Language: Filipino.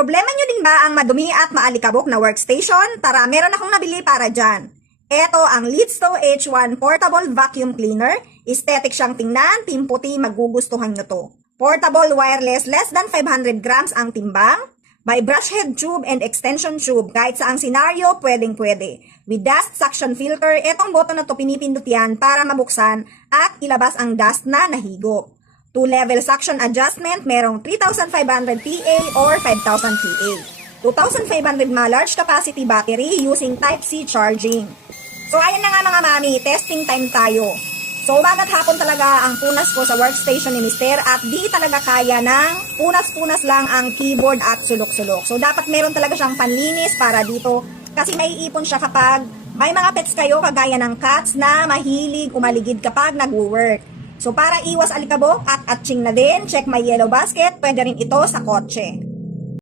Problema nyo din ba ang madumi at maalikabok na workstation? Tara, meron akong nabili para dyan. Ito ang Lidsto H1 Portable Vacuum Cleaner. Aesthetic siyang tingnan, team puti, magugustuhan nyo to. Portable wireless, less than 500 grams ang timbang. By brush head tube and extension tube, kahit saang senaryo, pwedeng-pwede. With dust suction filter, etong button na to pinipindot yan para mabuksan at ilabas ang dust na nahigop. 2-level suction adjustment, merong 3,500 PA or 5,000 PA. 2,500 mAh large capacity battery using Type-C charging. So ayan na nga mga mami, testing time tayo. So bagat hapon talaga ang punas ko sa workstation ni Mister at di talaga kaya ng punas-punas lang ang keyboard at sulok-sulok. So dapat meron talaga siyang panlinis para dito kasi maiipon siya kapag may mga pets kayo kagaya ng cats na mahilig umaligid kapag nag-work. So para iwas alikabok at atching na din, check my yellow basket, pwede rin ito sa kotse.